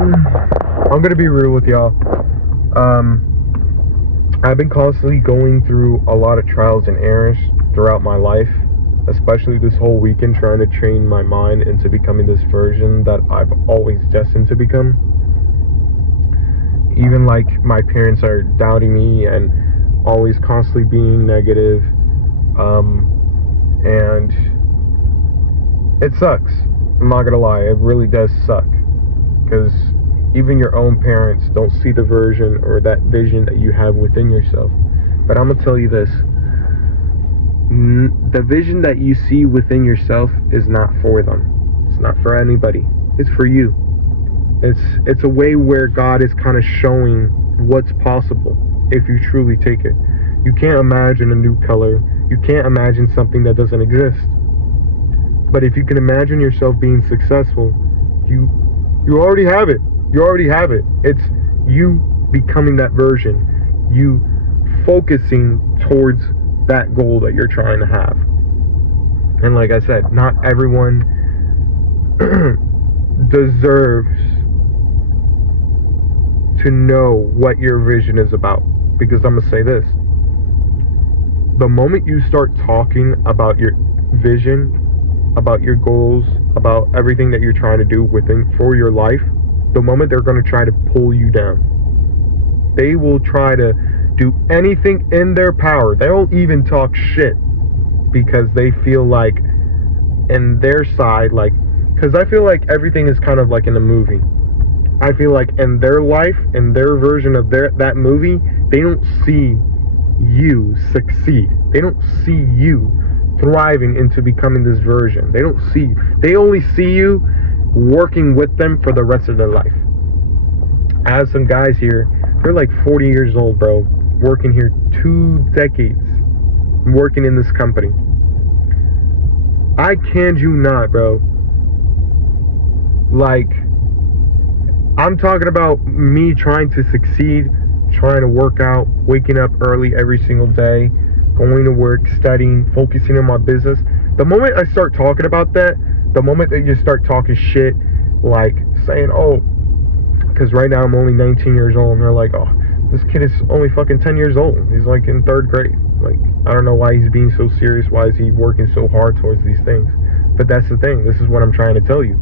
I'm gonna be real with y'all. I've been constantly going through a lot of trials and errors throughout my life, especially this whole weekend, trying to train my mind into becoming this version that I've always destined to become. Even like my parents are doubting me and always constantly being negative, and it sucks. I'm not gonna lie, it really does suck, because even your own parents don't see the version or that vision that you have within yourself. But I'm gonna tell you this: the vision that you see within yourself is not for them. It's not for anybody. It's for you. It's a way where God is kind of showing what's possible if you truly take it. You can't imagine a new color. You can't imagine something that doesn't exist. But if you can imagine yourself being successful, you already have it. You already have it. It's you becoming that version. You focusing towards that goal that you're trying to have. And like I said, not everyone deserves to know what your vision is about. Because I'm going to say this: the moment you start talking about your vision, about your goals, about everything that you're trying to do for your life, the moment they're going to try to pull you down. They will try to do anything in their power. They'll even talk shit because they feel like in their side, like, because I feel like everything is kind of like in a movie. I feel like in their life, in their version of that movie, they don't see you succeed. They don't see you thriving into becoming this version. They only see you working with them for the rest of their life. I have some guys here, they're like 40 years old, bro, working here 2 decades, working in this company. I kid you not, bro. Like, I'm talking about me trying to succeed, trying to work out, waking up early every single day, going to work, studying, focusing on my business. The moment I start talking about that, the moment they just start talking shit, like saying, oh, because right now I'm only 19 years old, and they're like, oh, this kid is only fucking 10 years old. He's like in 3rd grade. Like, I don't know why he's being so serious. Why is he working so hard towards these things? But that's the thing. This is what I'm trying to tell you.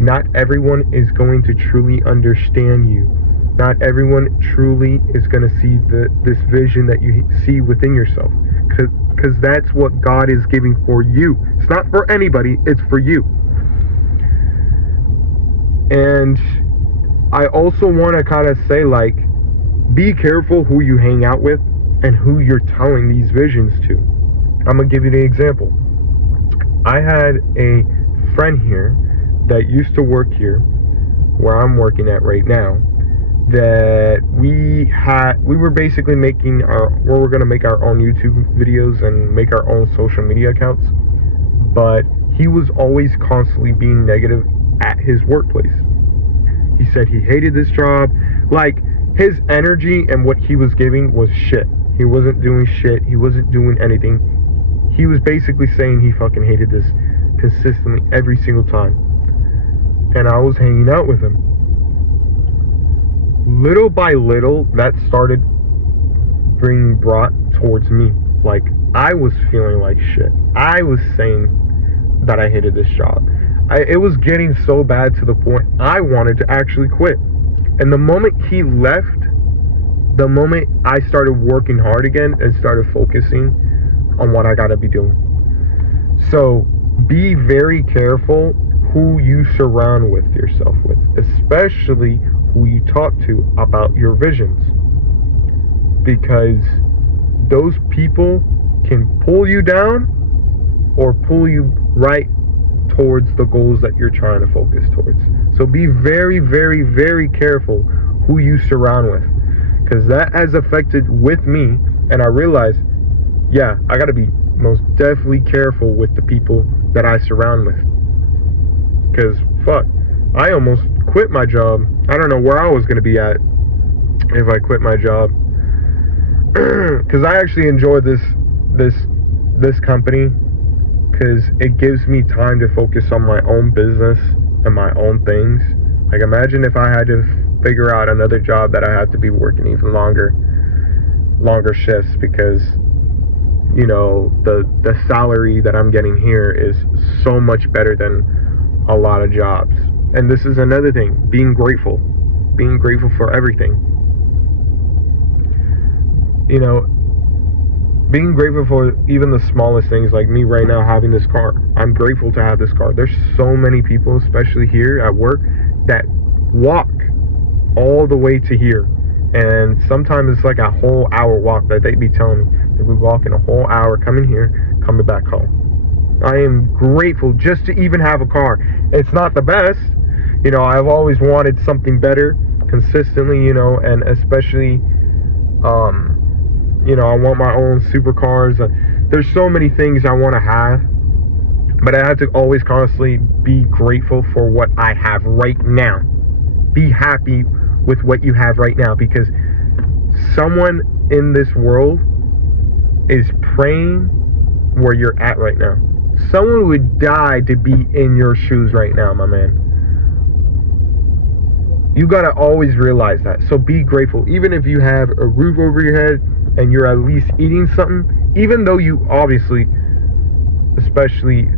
Not everyone is going to truly understand you. Not everyone truly is going to see this vision that you see within yourself. Because that's what God is giving for you. It's not for anybody, it's for you. And I also want to kind of say, like, be careful who you hang out with and who you're telling these visions to. I'm going to give you an example. I had a friend here that used to work here, where I'm working at right now, that we were basically we're going to make our own YouTube videos and make our own social media accounts, but he was always constantly being negative at his workplace. He said he hated this job. Like, his energy and what he was giving was shit. He wasn't doing shit. He wasn't doing anything. He was basically saying he fucking hated this consistently every single time. And I was hanging out with him. Little by little, that started being brought towards me. Like, I was feeling like shit. I was saying that I hated this job. It was getting so bad to the point I wanted to actually quit. And the moment he left, the moment I started working hard again and started focusing on what I gotta be doing. So, be very careful who you surround with yourself with, especially who you talk to about your visions, because those people can pull you down or pull you right towards the goals that you're trying to focus towards. So be very, very, very careful who you surround with, because that has affected with me, and I realized, yeah, I gotta be most definitely careful with the people that I surround with. Because, fuck, I almost quit my job. I don't know where I was going to be at if I quit my job. Because I actually enjoy this company, because it gives me time to focus on my own business and my own things. Like, imagine if I had to figure out another job that I had to be working even longer shifts because, you know, the salary that I'm getting here is so much better than a lot of jobs. And this is another thing, being grateful for everything. You know, being grateful for even the smallest things, like me right now having this car. I'm grateful to have this car. There's so many people, especially here at work, that walk all the way to here. And sometimes it's like a whole hour walk that they be telling me. They be walking a whole hour, coming here, coming back home. I am grateful just to even have a car. It's not the best. You know, I've always wanted something better consistently, you know, and especially, you know, I want my own supercars. There's so many things I want to have, but I have to always constantly be grateful for what I have right now. Be happy with what you have right now, because someone in this world is praying where you're at right now. Someone would die to be in your shoes right now, my man. You gotta always realize that. So be grateful. Even if you have a roof over your head and you're at least eating something, even though you obviously, especially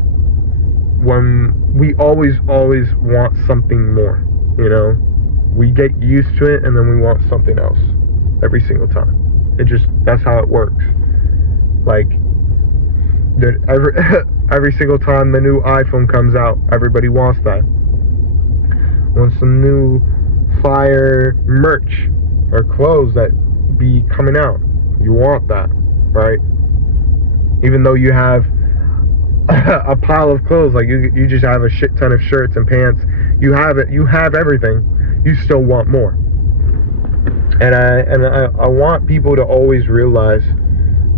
when we always want something more, you know, we get used to it and then we want something else every single time. That's how it works. Like, every single time the new iPhone comes out, everybody wants that. Wants some new fire merch or clothes that be coming out. You want that, right? Even though you have a pile of clothes, like you just have a shit ton of shirts and pants. You have everything. You still want more. And I want people to always realize,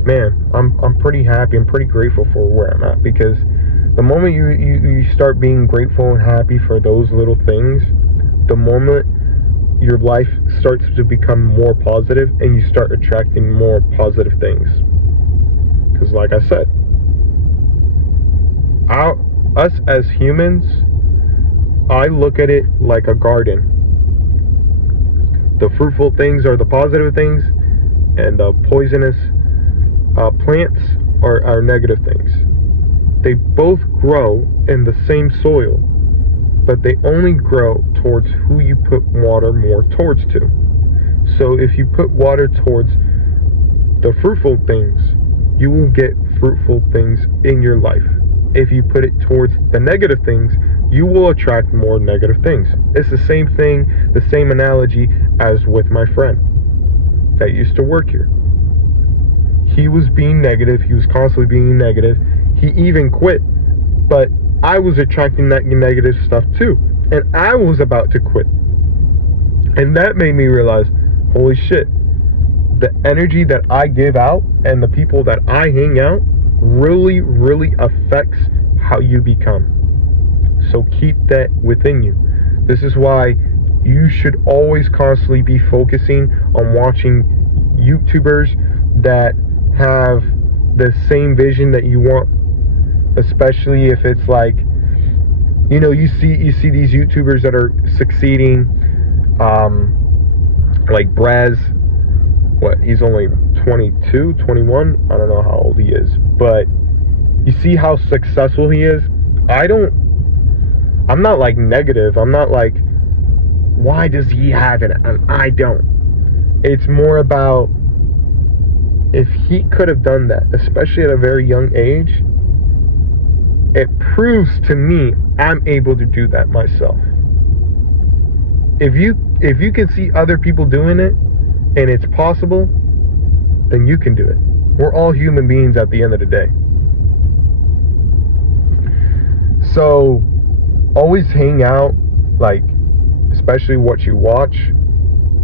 man, I'm pretty happy. I'm pretty grateful for where I'm at, because the moment you start being grateful and happy for those little things, the moment your life starts to become more positive and you start attracting more positive things. Because like I said, us as humans, I look at it like a garden. The fruitful things are the positive things, and the poisonous plants are negative things. They both grow in the same soil, but they only grow towards who you put water more towards to. So if you put water towards the fruitful things, you will get fruitful things in your life. If you put it towards the negative things, you will attract more negative things. It's the same thing, the same analogy as with my friend that used to work here. He was being negative. He was constantly being negative. He even quit. But I was attracting that negative stuff too. And I was about to quit. And that made me realize, holy shit, the energy that I give out and the people that I hang out really, really affects how you become. So keep that within you. This is why you should always constantly be focusing on watching YouTubers that have the same vision that you want. Especially if it's like, you know, you see these YouTubers that are succeeding, like Braz. What, he's only 22, 21? I don't know how old he is. But you see how successful he is? I'm not like negative. I'm not like, why does he have it and I don't? It's more about, if he could have done that, especially at a very young age, it proves to me I'm able to do that myself. If you can see other people doing it and it's possible, then you can do it. We're all human beings at the end of the day. So always hang out, like, especially what you watch.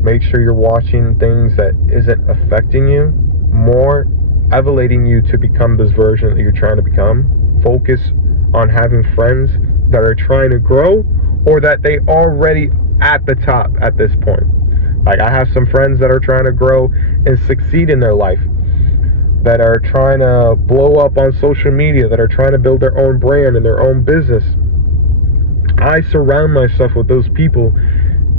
Make sure you're watching things that isn't affecting you, more elevating you to become this version that you're trying to become. Focus on having friends that are trying to grow, or that they already at the top at this point. Like, I have some friends that are trying to grow and succeed in their life, that are trying to blow up on social media, that are trying to build their own brand and their own business. I surround myself with those people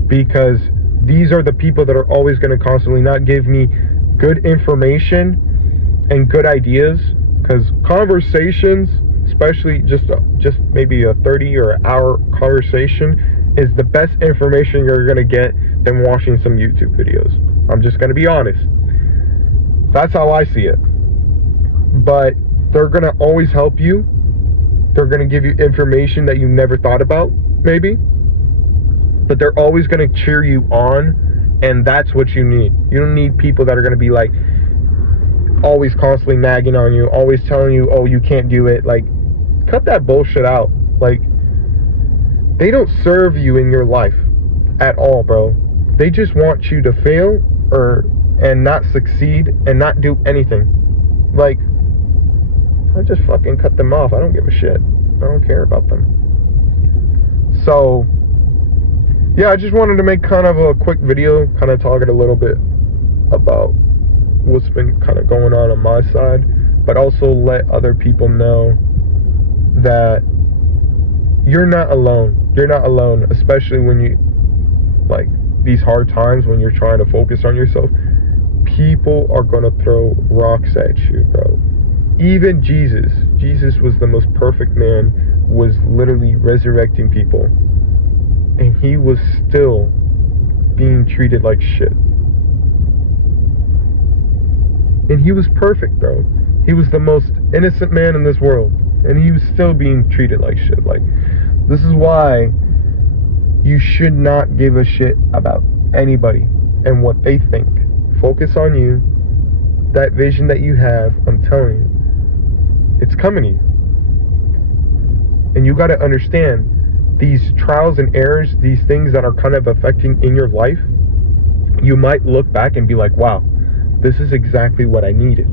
because these are the people that are always going to constantly not give me good information and good ideas, because conversations, especially just maybe a 30 or an hour conversation, is the best information you're going to get than watching some YouTube videos. I'm just going to be honest. That's how I see it. But they're going to always help you. They're going to give you information that you never thought about, maybe. But they're always going to cheer you on, and that's what you need. You don't need people that are going to be like always constantly nagging on you, always telling you, oh, you can't do it. Like, cut that bullshit out. Like, they don't serve you in your life at all, bro. They just want you to fail and not succeed and not do anything. Like, I just fucking cut them off. I don't give a shit. I don't care about them. So, yeah, I just wanted to make kind of a quick video, kind of talking a little bit about what's been kind of going on my side, but also let other people know that you're not alone. You're not alone, especially when you, like, these hard times when you're trying to focus on yourself. People are going to throw rocks at you, bro. Even Jesus was the most perfect man, was literally resurrecting people, and he was still being treated like shit. And he was perfect, bro. He was the most innocent man in this world, and he was still being treated like shit. Like, this is why you should not give a shit about anybody and what they think. Focus on you, that vision that you have. I'm telling you, it's coming to you. And you got to understand, these trials and errors, these things that are kind of affecting in your life, you might look back and be like, wow, this is exactly what I needed.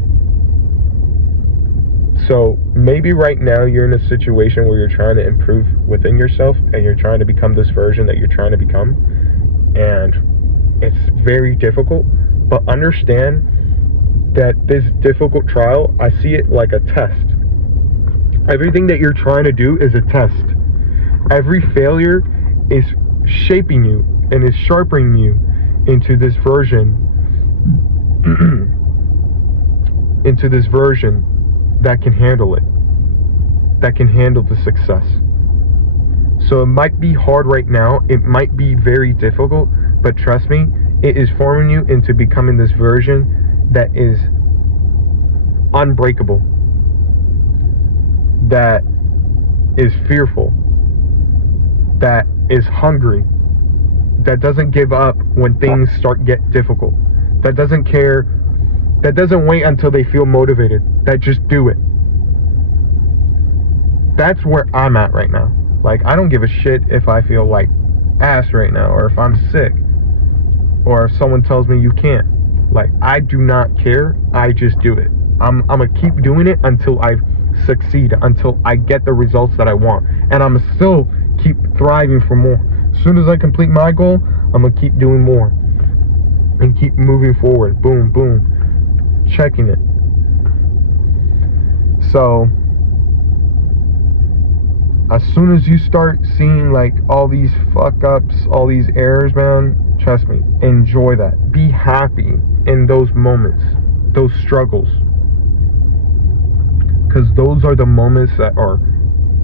So maybe right now you're in a situation where you're trying to improve within yourself, and you're trying to become this version that you're trying to become, and it's very difficult. But understand that this difficult trial, I see it like a test. Everything that you're trying to do is a test. Every failure is shaping you and is sharpening you into this version that can handle it, that can handle the success. So it might be hard right now, it might be very difficult, but trust me, it is forming you into becoming this version that is unbreakable, that is fearful, that is hungry, that doesn't give up when things start get difficult, that doesn't care, that doesn't wait until they feel motivated, that just do it. That's where I'm at right now. Like, I don't give a shit if I feel like ass right now, or if I'm sick, or if someone tells me you can't. Like, I do not care. I just do it. I'm gonna keep doing it until I succeed, until I get the results that I want, and I'm gonna still keep thriving for more. As soon as I complete my goal, I'm gonna keep doing more and keep moving forward. Boom, boom, checking it. So as soon as you start seeing like all these fuck ups, all these errors, man, trust me, enjoy that. Be happy in those moments, those struggles, because those are the moments that are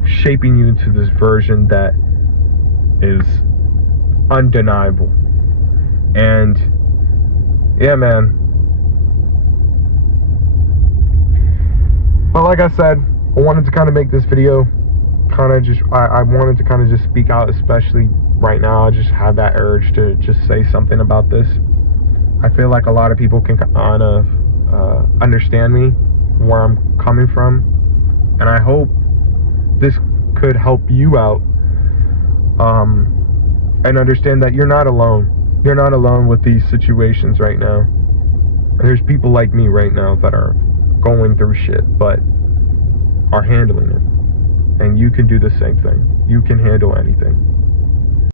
shaping you into this version that is undeniable. And yeah, man. But like I said, I wanted to kind of make this video I wanted to kind of just speak out, especially right now. I just had that urge to just say something about this. I feel like a lot of people can kind of understand me, where I'm coming from, and I hope this could help you out, and understand that you're not alone. You're not alone with these situations right now. And there's people like me right now that are going through shit, but are handling it. And you can do the same thing. You can handle anything.